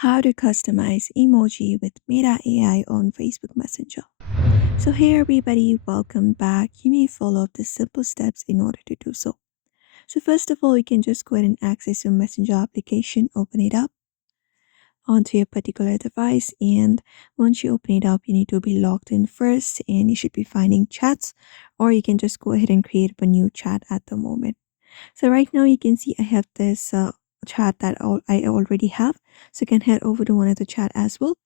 How to customize emoji with Meta AI on Facebook Messenger. So hey everybody, welcome back. You may follow the simple steps in order to do so. So first of all, you can just go ahead and access your Messenger application, open it up onto your particular device, and once you open it up, you need to be logged in first, and you should be finding chats, or you can just go ahead and create a new chat at the moment. So right now you can see I have this chat that I already have. So you can head over to one of the chat as well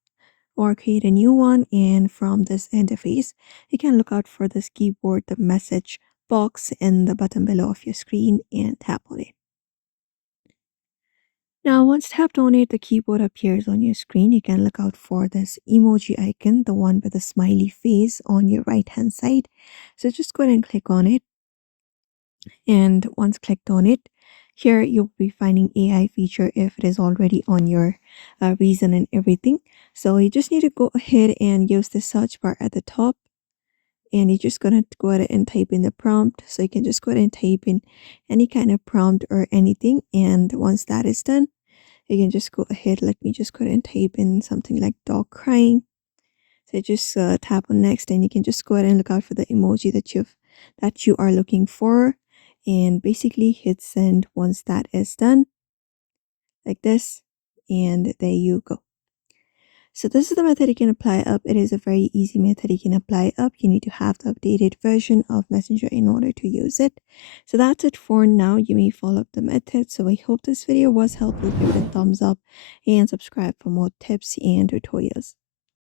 or create a new one. And from this interface, you can look out for this keyboard, the message box in the bottom below of your screen and tap on it. Now, once tapped on it, the keyboard appears on your screen. You can look out for this emoji icon, the one with the smiley face on your right hand side. So just go ahead and click on it. And once clicked on it, here you'll be finding AI feature if it is already on your reason and everything. So you just need to go ahead and use the search bar at the top, and you're just gonna go ahead and type in the prompt. So you can just go ahead and type in any kind of prompt or anything, and once that is done, you can just go ahead. Let me just go ahead and type in something like dog crying. So just tap on next, and you can just go ahead and look out for the emoji that you are looking for, and basically hit send once that is done, like this, and there you go. So this is the method you can apply up. It is a very easy method you can apply up. You need to have the updated version of Messenger in order to use it. So that's it for now. You may follow up the method. So I hope this video was helpful. Give it a thumbs up and subscribe for more tips and tutorials.